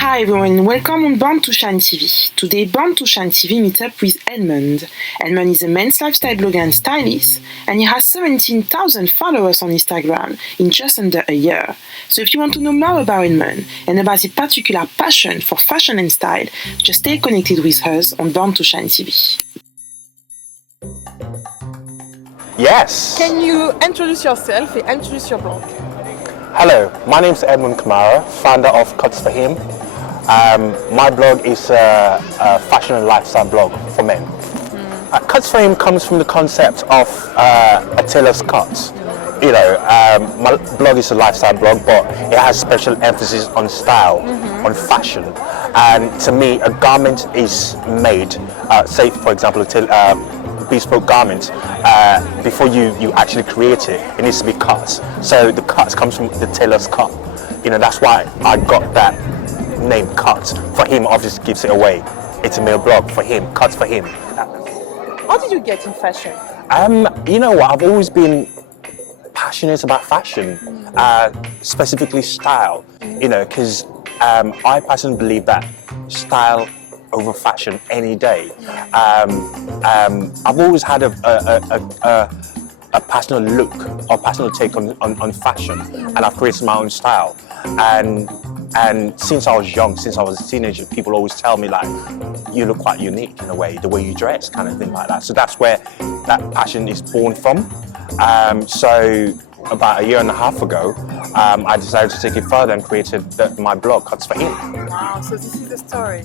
Hi everyone, welcome on Born to Shine TV. Today, Born to Shine TV meets up with Edmond. Edmond is a men's lifestyle blogger and stylist, and he has 17,000 followers on Instagram in just under a year. So if you want to know more about Edmond and about his particular passion for fashion and style, just stay connected with us on Born to Shine TV. Yes. Can you introduce yourself and introduce your blog? Hello, my name is Edmond K, founder of Cuts for Him. My blog is a fashion and lifestyle blog for men. Cuts for Him comes from the concept of a tailor's cut. You know, my blog is a lifestyle blog, but it has special emphasis on style, on fashion. And to me, a garment is made, say for example, a bespoke garment, before you actually create it, it needs to be cut. So the cut comes from the tailor's cut. You know, that's why I got that name, Cut for Him. Obviously gives it away. It's a male blog for him, Cuts for Him. How did you get in fashion? You know what, I've always been passionate about fashion, specifically style, you know, because I personally believe that style over fashion any day. I've always had a personal look or personal take on fashion, and I've created my own style. And since I was young, since I was a teenager, people always tell me like, you look quite unique in a way, the way you dress, kind of thing like that. So that's where that passion is born from. So about a year and a half ago, I decided to take it further and created my blog, Cuts for Him. Wow, so this is the story.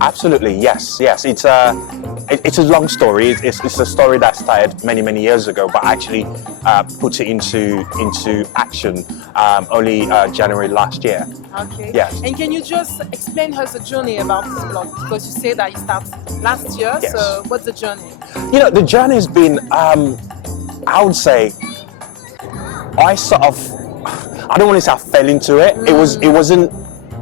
Absolutely, yes. It's a long story. It's a story that started many years ago, but I actually put it into action only January last year. Okay. Yes. And can you just explain us the journey about this blog? Because you say that it started last year. Yes. So what's the journey? You know, the journey has been, I would say, I don't want to say I fell into it. It wasn't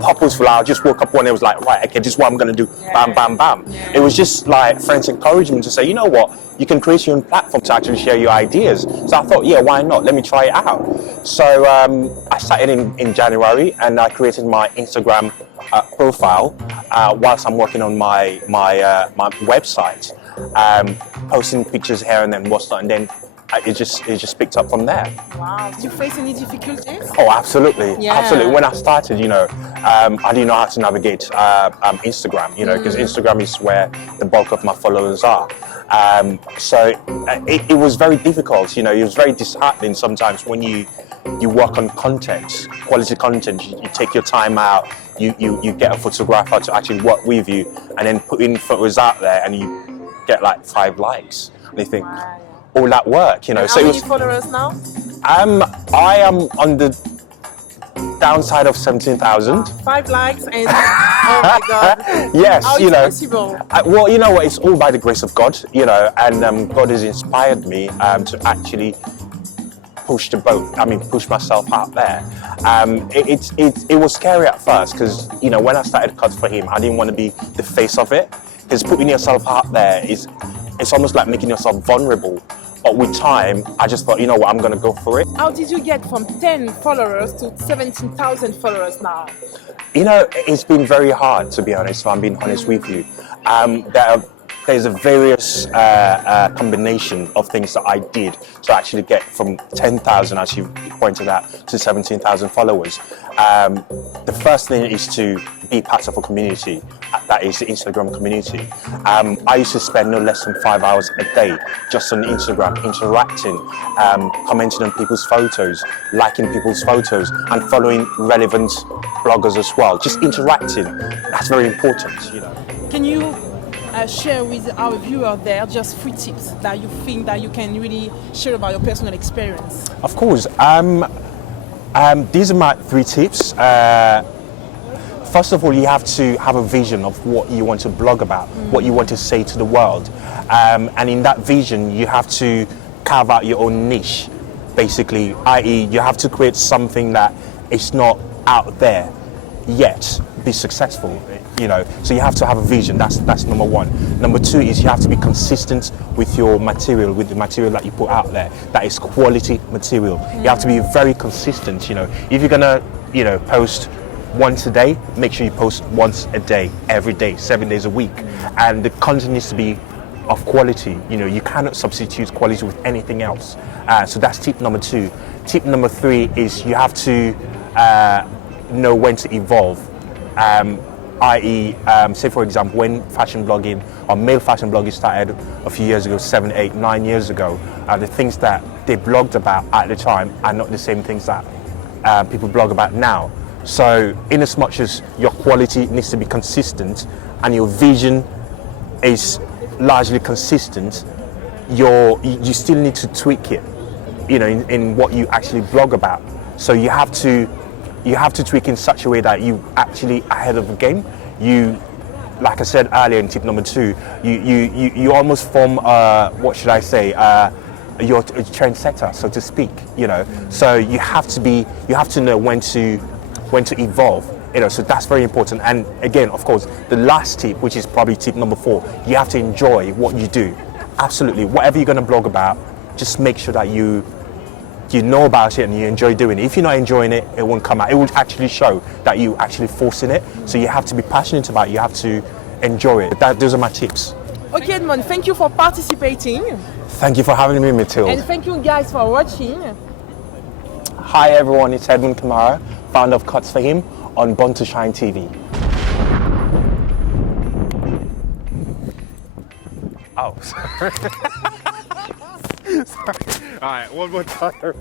purposeful. I just woke up one day and was like, right, okay, this is what I'm going to do. Yeah. Bam, bam, bam. Yeah. It was just like friends encouraging me to say, you know what, you can create your own platform to actually share your ideas. So I thought, yeah, why not? Let me try it out. So I started in January, and I created my Instagram profile whilst I'm working on my website, posting pictures here and then whatnot, and then it just picked up from there. Wow. Did you face any difficulties? Oh, absolutely. Yeah. Absolutely. When I started, you know, I didn't know how to navigate Instagram, you know, because Instagram is where the bulk of my followers are. So it was very difficult, you know, it was very disheartening sometimes when you work on content, quality content, you take your time out, you get a photographer to actually work with you and then put in photos out there and you get like 5 likes. And they think, wow. All that work, you know. And how many followers now? I am on the downside of 17,000. 5 likes and oh my God. Yes, how you know. Possible? Well, you know what? It's all by the grace of God, you know, and God has inspired me to actually push myself out there. It was scary at first because, you know, when I started Cuts for Him, I didn't want to be the face of it, because putting yourself out there it's almost like making yourself vulnerable. But with time, I just thought, you know what, I'm going to go for it. How did you get from 10 followers to 17,000 followers now? You know, it's been very hard, to be honest, if I'm being honest with you. There's a various combination of things that I did to actually get from 10,000, as you pointed out, to 17,000 followers. The first thing is to be part of a community, that is the Instagram community. I used to spend no less than 5 hours a day just on Instagram, interacting, commenting on people's photos, liking people's photos, and following relevant bloggers as well. Just interacting, that's very important, you know. Can you share with our viewer there just 3 tips that you think that you can really share about your personal experience? Of course. These are my 3 tips. First of all, you have to have a vision of what you want to blog about, what you want to say to the world. And in that vision, you have to carve out your own niche, basically, i.e. you have to create something that is not out there yet, be successful, you know. So you have to have a vision. That's number 1. Number 2 is you have to be consistent with your material, with the material that you put out there. That is quality material. You have to be very consistent, you know. If you're gonna, you know, post once a day, make sure you post once a day, every day, 7 days a week. And the content needs to be of quality. You know, you cannot substitute quality with anything else. So that's tip number 2. Tip number 3 is you have to know when to evolve. I.e., say for example, when fashion blogging or male fashion blogging started a few years ago, 7, 8, 9 years ago, the things that they blogged about at the time are not the same things that people blog about now. So in as much as your quality needs to be consistent and your vision is largely consistent, you still need to tweak it, you know, in what you actually blog about. So you have to tweak in such a way that you actually ahead of the game. You, like I said earlier in tip number 2, you almost form what should I say, you're a trendsetter, so to speak, you know. So you have to know when to evolve, you know. So that's very important. And again, of course, the last tip, which is probably tip number 4, you have to enjoy what you do. Absolutely, whatever you're going to blog about, just make sure that you know about it and you enjoy doing it. If you're not enjoying it, it won't come out. It will actually show that you actually forcing it. So you have to be passionate about it. You have to enjoy it. Those are my tips. Okay, Edmond, thank you for participating. Thank you for having me, Mathilde. And thank you guys for watching. Hi everyone, it's Edmond K, founder of Cuts for Him on Born to Shine TV. Oh, sorry. Sorry. All right, one more time.